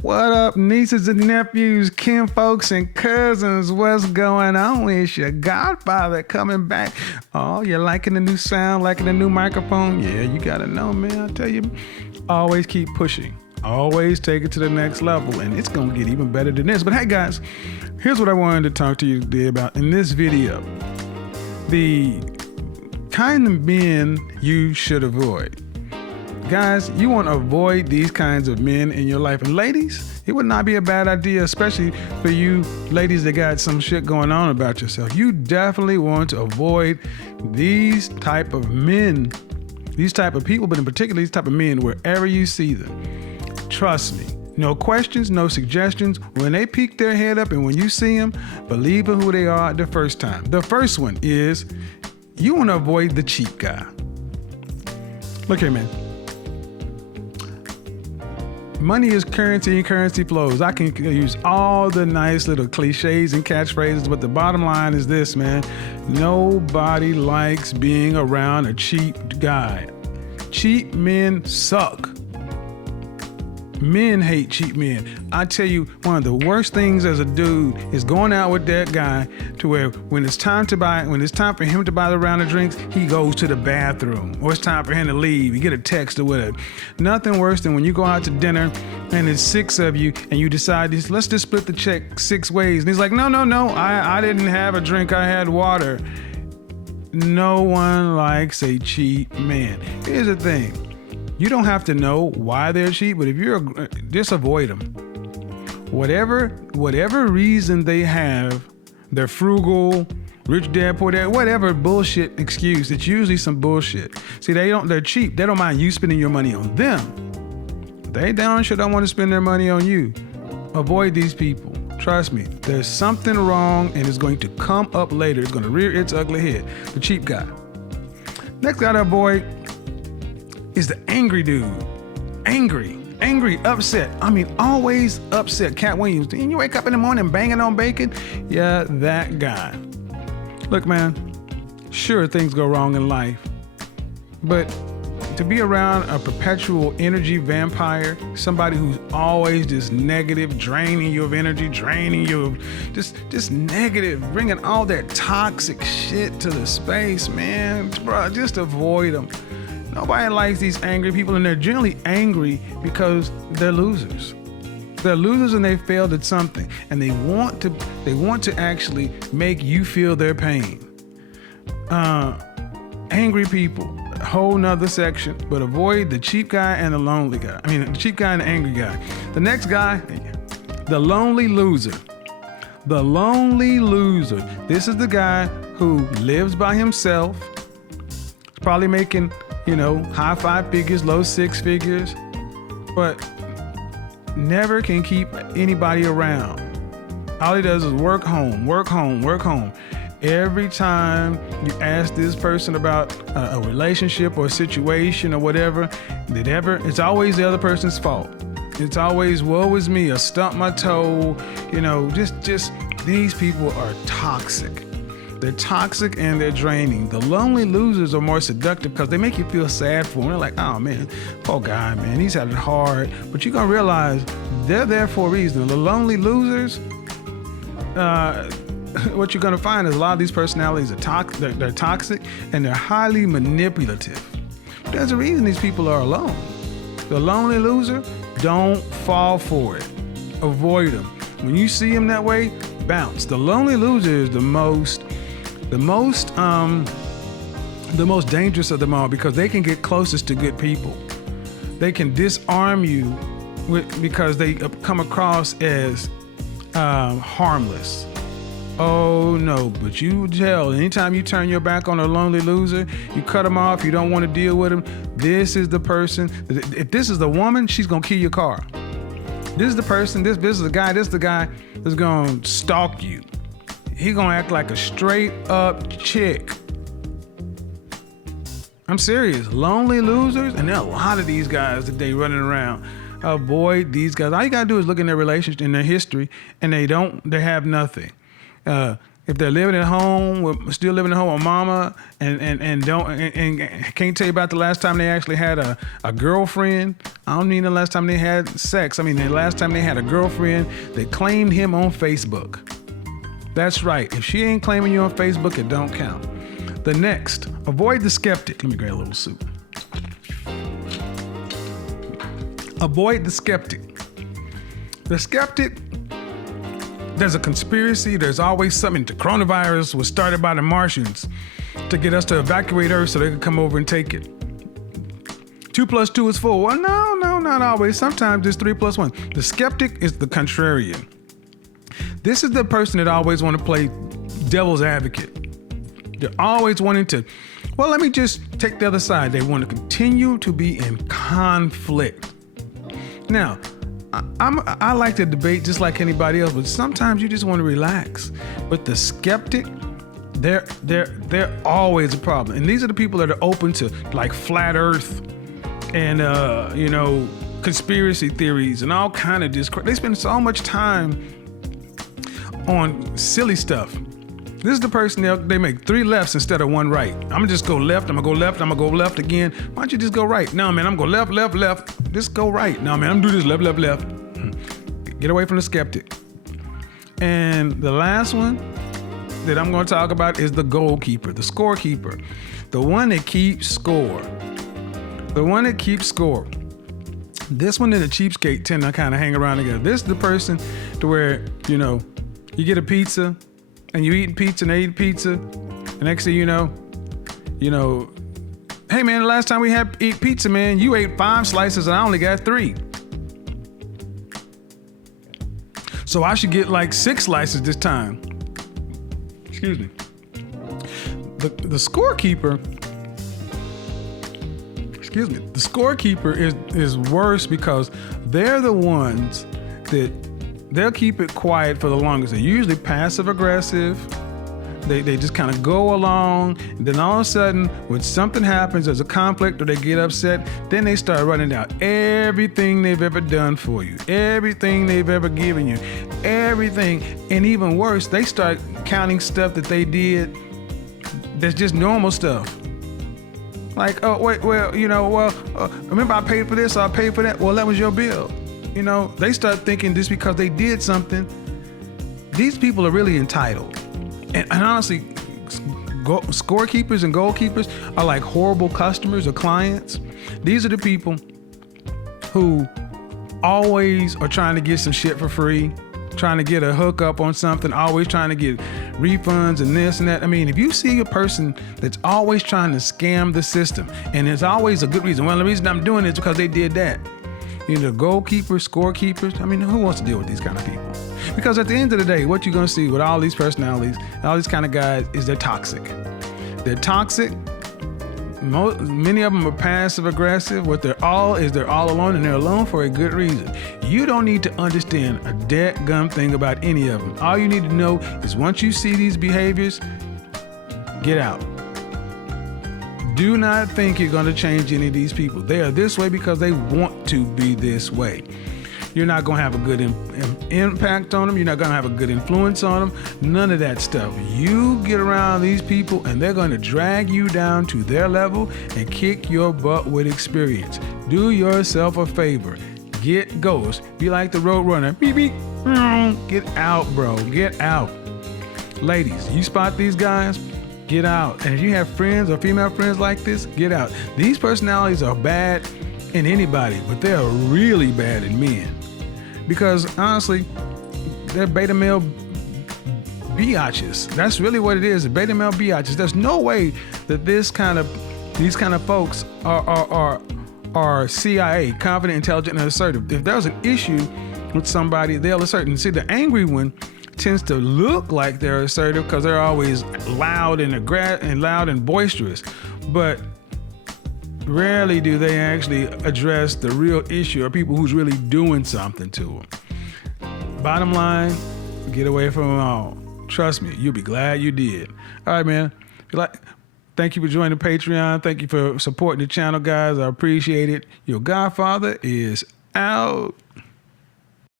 What up, nieces and nephews, kinfolks and cousins? What's going on? It's your godfather coming back. Oh, you're liking the new sound, liking the new microphone? Yeah, you gotta know, man. I tell you, always keep pushing. Always take it to the next level, and it's gonna get even better than this. But hey, guys, here's what I wanted to talk to you today about in this video. The kind of men you should avoid. Guys, you want to avoid these kinds of men in your life. And ladies, it would not be a bad idea, especially for you ladies that got some shit going on about yourself. You definitely want to avoid these type of men, these type of people, but in particular, these type of men wherever you see them. Trust me. No questions, no suggestions. When they peek their head up and when you see them, believe in who they are the first time. The first one is you want to avoid the cheap guy. Look here, man. Money is currency and currency flows. I can use all the nice little cliches and catchphrases, but the bottom line is this, man. Nobody likes being around a cheap guy. Cheap men suck. Men hate cheap men. I tell you, one of the worst things as a dude is going out with that guy to where when it's time for him to buy the round of drinks, he goes to the bathroom, or it's time for him to leave. You get a text or whatever. Nothing worse than when you go out to dinner and there's 6 of you and you decide, let's just split the check 6 ways. And he's like, no, I didn't have a drink, I had water. No one likes a cheap man. Here's the thing. You don't have to know why they're cheap, but if just avoid them. Whatever reason they have, they're frugal, rich dad, poor dad, whatever bullshit excuse. It's usually some bullshit. See, they're cheap. They don't mind you spending your money on them. They don't want to spend their money on you. Avoid these people. Trust me, there's something wrong and it's going to come up later. It's going to rear its ugly head. The cheap guy. Next guy to avoid is the angry dude. Angry, upset. I mean, always upset. Cat Williams. Didn't you wake up in the morning banging on bacon? Yeah, that guy. Look, man, sure, things go wrong in life, but to be around a perpetual energy vampire, somebody who's always just negative, draining you of energy, draining you of just negative, bringing all that toxic shit to the space, man, bro, just avoid them. Nobody likes these angry people, and they're generally angry because they're losers. They're losers and they failed at something, and they want to actually make you feel their pain. Angry people, a whole nother section, but avoid the cheap guy and the lonely guy. I mean, the cheap guy and the angry guy. The next guy, the lonely loser. The lonely loser. This is the guy who lives by himself. He's probably making high 5 figures, low 6 figures, but never can keep anybody around. All he does is work home. Every time you ask this person about a relationship or a situation or whatever, it's always the other person's fault. It's always, woe is me, I stumped my toe. Just these people are toxic. They're toxic and they're draining. The lonely losers are more seductive because they make you feel sad for them. They're like, oh man, poor guy, man, he's had it hard. But you're gonna realize they're there for a reason. The lonely losers, what you're gonna find is a lot of these personalities are they're toxic and they're highly manipulative. But there's a reason these people are alone. The lonely loser, don't fall for it. Avoid them. When you see them that way, bounce. The lonely loser is the most dangerous of them all because they can get closest to good people. They can disarm you because they come across as harmless. Oh no, but you tell, anytime you turn your back on a lonely loser, you cut them off, you don't want to deal with them, this is the person. If this is the woman, she's gonna kill your car. This is the person, this is the guy that's gonna stalk you. He gonna act like a straight up chick. I'm serious. Lonely losers, and there are a lot of these guys today running around. Avoid these guys. All you gotta do is look in their relationship, in their history, and they have nothing. If if they're living at home, still living at home with mama, and can't tell you about the last time they actually had a girlfriend. I don't mean the last time they had sex. I mean the last time they had a girlfriend. They claimed him on Facebook. That's right. If she ain't claiming you on Facebook, it don't count. The next, avoid the skeptic. Let me grab a little soup. Avoid the skeptic. The skeptic, there's a conspiracy. There's always something. The coronavirus was started by the Martians to get us to evacuate Earth so they could come over and take it. 2 + 2 is 4. Well, no, not always. Sometimes it's 3 + 1. The skeptic is the contrarian. This is the person that always want to play devil's advocate. They're always wanting to, well, let me just take the other side. They want to continue to be in conflict. Now, I like to debate just like anybody else, but sometimes you just want to relax. But the skeptic, they're always a problem. And these are the people that are open to like flat earth and, conspiracy theories and all kind of discourse. They spend so much time on silly stuff. This is the person they make 3 lefts instead of 1 right. I'm gonna just go left, I'm gonna go left, I'm gonna go left again. Why don't you just go right? No, man, I'm gonna go left. Just go right. No, man, I'm gonna do this left. Get away from the skeptic. And the last one that I'm gonna talk about is the goalkeeper, the scorekeeper. The one that keeps score. The one that keeps score. This one and the cheapskate tend to kind of hang around together. This is the person to where, you get a pizza, and you eating pizza and they eat pizza, and next thing you know, hey man, the last time we had eat pizza, man, you ate 5 slices and I only got 3. So I should get like 6 slices this time. Excuse me. The scorekeeper, the scorekeeper is worse because they're the ones that they'll keep it quiet for the longest. They're usually passive aggressive. They just kind of go along. And then all of a sudden, when something happens, there's a conflict or they get upset, then they start running down everything they've ever done for you, everything they've ever given you, everything. And even worse, they start counting stuff that they did that's just normal stuff. Like, oh, wait, well, remember I paid for this, or I paid for that? Well, that was your bill. They start thinking just because they did something, these people are really entitled. And honestly, scorekeepers and goalkeepers are like horrible customers or clients. These are the people who always are trying to get some shit for free, trying to get a hookup on something, always trying to get refunds and this and that. I mean, if you see a person that's always trying to scam the system, and there's always a good reason. Well, the reason I'm doing it is because they did that. Goalkeepers, scorekeepers. I mean, who wants to deal with these kind of people? Because at the end of the day, what you're going to see with all these personalities, all these kind of guys, is they're toxic. They're toxic. Many of them are passive aggressive. What they're all alone, and they're alone for a good reason. You don't need to understand a dadgum thing about any of them. All you need to know is once you see these behaviors, get out. Do not think you're going to change any of these people. They are this way because they want to be this way. You're not going to have a good impact on them. You're not going to have a good influence on them. None of that stuff. You get around these people and they're going to drag you down to their level and kick your butt with experience. Do yourself a favor. Get ghost. Be like the road runner. Beep, beep. Get out, bro. Get out. Ladies, you spot these guys? Get out. And if you have friends or female friends like this, get out. These personalities are bad in anybody, but they're really bad in men. Because honestly, they're beta male biatches. That's really what it is, beta male biatches. There's no way that these kind of folks are CIA, confident, intelligent, and assertive. If there's an issue with somebody, they'll assert. And see, the angry one tends to look like they're assertive because they're always loud and boisterous, but rarely do they actually address the real issue or people who's really doing something to them. Bottom line, get away from them all. Trust me, you'll be glad you did. All right, man. Thank you for joining Patreon. Thank you for supporting the channel, guys. I appreciate it. Your Godfather is out.